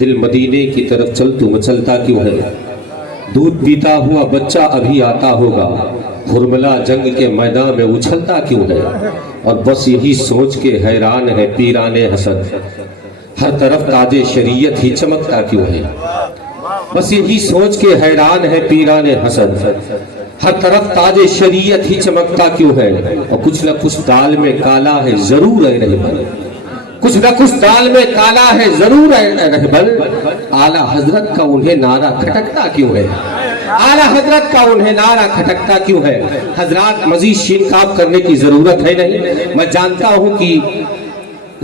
دل مدینے کی طرف چل تو مچلتا کیوں ہے؟ دودھ پیتا ہوا بچہ ابھی آتا ہوگا، ہرملا جنگ کے میدان میں اچھلتا کیوں ہے؟ اور بس یہی سوچ کے حیران ہے پیران حسد، ہر طرف تاج شریعت ہی چمکتا کیوں ہے؟ بس یہی سوچ کے حیران ہے پیران حسد، ہر طرف تاج شریعت ہی چمکتا کیوں ہے؟ اور کچھ نہ کچھ دال میں کالا ہے ضرور ہے رہبر، کچھ نہ کچھ دال میں کالا ہے ضرور ہے رہبر، اعلیٰ حضرت کا انہیں نعرہ کھٹکتا کیوں ہے؟ اعلیٰ حضرت کا انہیں نعرہ کھٹکتا کیوں ہے؟ حضرات مزید شین کاف کرنے کی ضرورت ہے نہیں، میں جانتا ہوں کہ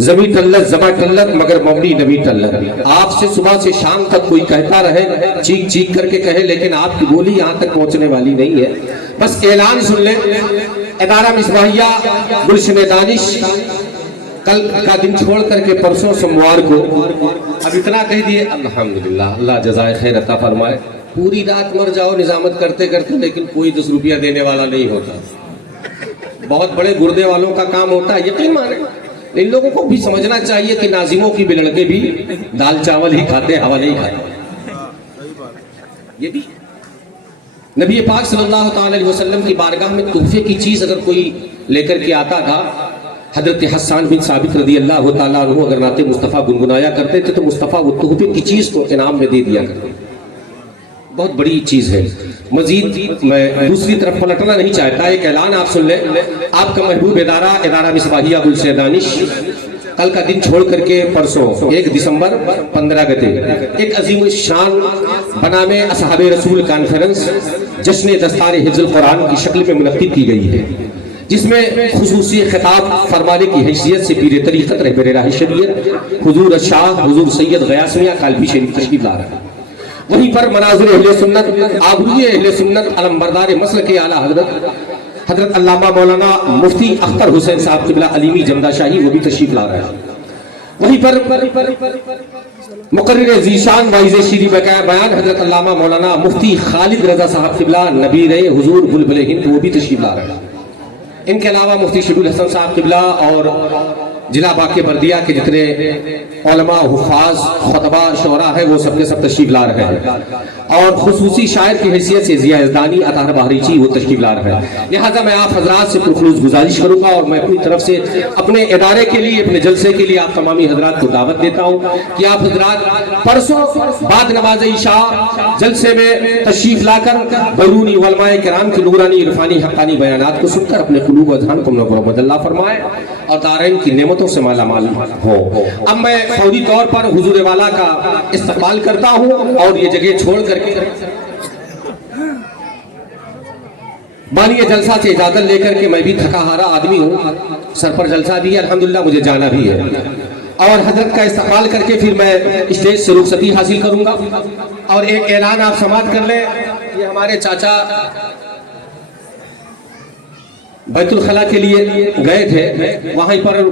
زمیں ٹلت زبا ٹلت مگر مبنی نبی ٹلت، آپ سے صبح سے شام تک کوئی کہتا رہے چیخ چیخ کر کے کہے، لیکن آپ کی بولی یہاں تک پہنچنے والی نہیں ہے۔ بس اعلان سن لیں، ادارہ مصباحیہ گلشن دانش کل کا دن چھوڑ کر کے پرسوں سوموار کو اب اتنا کہہ دیے، الحمدللہ اللہ جزائے خیر عطا فرمائے، پوری رات مر جاؤ نظامت کرتے کرتے لیکن کوئی 10 روپیہ دینے والا نہیں ہوتا۔ بہت بڑے گردے والوں کا کام ہوتا ہے، یقین مانیں ان لوگوں کو بھی سمجھنا چاہیے کہ ناظموں کی بلڑکے بھی دال چاول ہی کھاتے، ہوا نہیں کھاتے۔ یہ بھی نبی پاک صلی اللہ تعالی علیہ وسلم کی بارگاہ میں تحفے کی چیز اگر کوئی لے کر کے آتا تھا، حضرت حسان بن ثابت رضی اللہ تعالیٰ عنہ اگر نعت مصطفیٰ گنگنایا کرتے تھے تو مصطفیٰ وہ تحفے کی چیز کو انعام میں دے دیا کرتے، بہت بڑی چیز ہے۔ مزید میں دوسری طرف پلٹنا نہیں چاہتا، ایک اعلان آپ سن لیں، آپ کا محبوب ادارہ مصباحیہ گلشن دانش کل کا دن چھوڑ کر کے پرسوں 1 دسمبر 15 گتے ایک عظیم الشان بنام اصحاب رسول کانفرنس جشن دستار حفظ القرآن کی شکل میں منعقد کی گئی ہے، جس میں خصوصی خطاب فرمانے کی حیثیت سے پیر طریقت رہبر راہ شریعت حضور شاہ حضور سید غیاث میاں کالپی شریف تشریف لا رہا ہے۔ وہیں پر مناظر اہل سنت آبروی اہل سنت علمبردار مسلک اعلیٰ حضرت علامہ مولانا مفتی اختر حسین صاحب قبلہ علیمی جمدہ شاہی وہ بھی تشریف لا رہا ہے۔ وہیں پر مقرر ذیشان واعظ شیریں بیان حضرت علامہ مولانا مفتی خالد رضا صاحب قبلہ نبیر حضور بلبل ہند وہ بھی تشریف لا رہا ہے۔ ان کے علاوہ مفتی شبیل حسن صاحب قبلہ اور ضلع باقی بردیہ کے جتنے علماء حفاظ خطبہ شعراء ہیں وہ سب کے سب تشریف لا رہے ہیں، اور خصوصی شاعر کی حیثیت سے ضیاء یزدانی اطہر بہریچی وہ تشریف لا رہے ہیں۔ لہٰذا میں آپ حضرات سے پرخلوص گزارش کروں گا اور میں اپنی طرف سے اپنے ادارے کے لیے اپنے جلسے کے لیے آپ تمامی حضرات کو دعوت دیتا ہوں کہ آپ حضرات پرسوں بعد نماز عشاء جلسے میں تشریف لا کر بیرونی علماء کرام کی نورانی عرفانی حقانی بیانات کو سن کر اپنے قلوب و اذہان کو منور اللہ فرمائے اور دارین کی نعمتوں سے مالا مال ہو۔ اب میں فوری طور پر حضور والا کا استقبال کرتا ہوں اور یہ جگہ چھوڑ کر کے بانی جلسہ سے اجازت لے کر کے میں بھی تھکا ہارا آدمی ہوں، سر پر جلسہ بھی ہے الحمدللہ مجھے جانا بھی ہے، اور حضرت کا استقبال کر کے پھر میں اسٹیج سے رخصتی حاصل کروں گا۔ اور ایک اعلان آپ سماعت کر لیں، یہ ہمارے چاچا بیت الخلا کے لیے گئے تھے، وہاں پر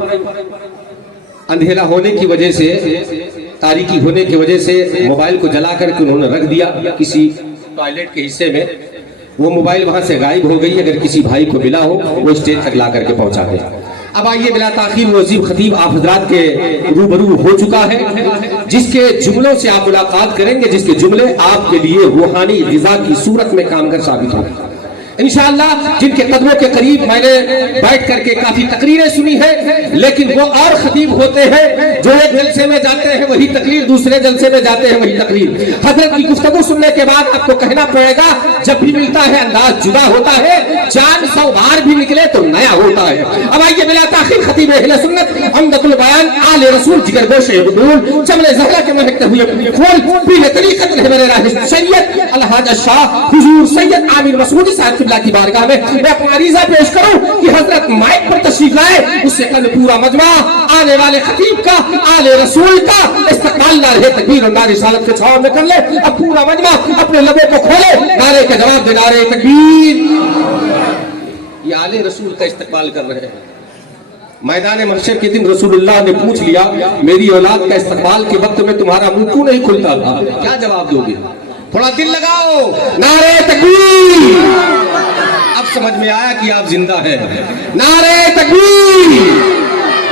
اندھیرا ہونے کی وجہ سے تاریکی ہونے کی وجہ سے موبائل کو جلا کر کے انہوں نے رکھ دیا کسی ٹوائلٹ کے حصے میں، وہ موبائل وہاں سے غائب ہو گئی، اگر کسی بھائی کو ملا ہو وہ اسٹیج تک لا کر کے پہنچا دے۔ اب آئیے بلا تاخیر وہ عظیم خطیب آپ حضرات کے روبرو ہو چکا ہے، جس کے جملوں سے آپ ملاقات کریں گے، جس کے جملے آپ کے لیے روحانی غذا کی صورت میں کامگر ثابت ہوں گے انشاءاللہ، جن کے قدموں کے قریب میں نے بیٹھ کر کے کافی تقریریں سنی ہے، لیکن وہ اور خطیب ہوتے ہیں جو ایک جلسے میں جاتے ہیں وہی تقریر، دوسرے جلسے میں جاتے ہیں وہی تقریر۔ حضرت کی گفتگو سننے کے بعد آپ کو کہنا پڑے گا جب بھی ملتا ہے انداز جدا ہوتا ہے، 400 بار بھی نکلے تو نیا ہوتا ہے۔ اب آئیے بلا تاخیر خطیب اہل سنت عمدۃ البیان آل رسول جگر گوش عدول چمل زہرا کے مہکتے ہوئے پھول پیر طریقت رہبر راہ شریعت الحاج شاہ حضور سید عامر مسعودی صاحب اللہ کی بارگاہ میں اپنا عریضہ پیش کروں کہ حضرت مائک پر تشریف لائے، اس سے کل پورا مجمع آنے والے خطیب کا آل رسول کا استقبال نعرہ تکبیر اور نعرہ رسالت کے چھاؤں میں کر لے۔ اب پورا مجمع اپنے لبوں کو کھولے، نعرے کے جواب دے نعرہ تکبیر۔ یہ آل رسول کا استقبال کر رہے ہیں۔ میدان محشر کے دن رسول اللہ نے پوچھ لیا میری اولاد کا استقبال کے وقت میں تمہارا منہ کیوں نہیں کھلتا تھا، کیا جواب دو گے؟ تھوڑا دل لگاؤ، نعرہ تکبیر۔ اب سمجھ میں آیا کہ آپ زندہ ہیں۔ نعرہ تکبیر،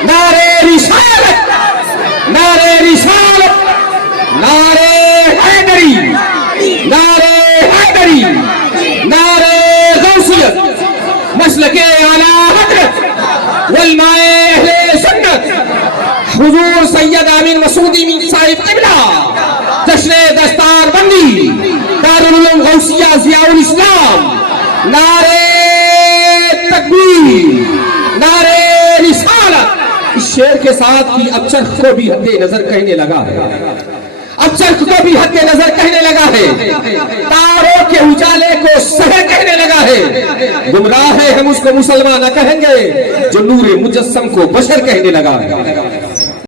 نعرہ رسالت، نعرہ رسالت، علمائے اہل سنت حضور سید امین مسعودی میر صاحب قبلہ جشن دستار بندی دارالعلوم غوثیہ ضیاء الاسلام نعرے تکبیر نعرے رسالت. اس شعر کے ساتھ ہی اب چرخ کو بھی حد نظر کہنے لگا ہے, اب چرخ کو بھی حد نظر کہنے لگا ہے, تاروں کے اجالے کو سحر کہنے لگا ہے. گمراہ ہے ہم اس کو مسلمان نہ کہیں گے جو نور مجسم کو بشر کہنے لگا ہے.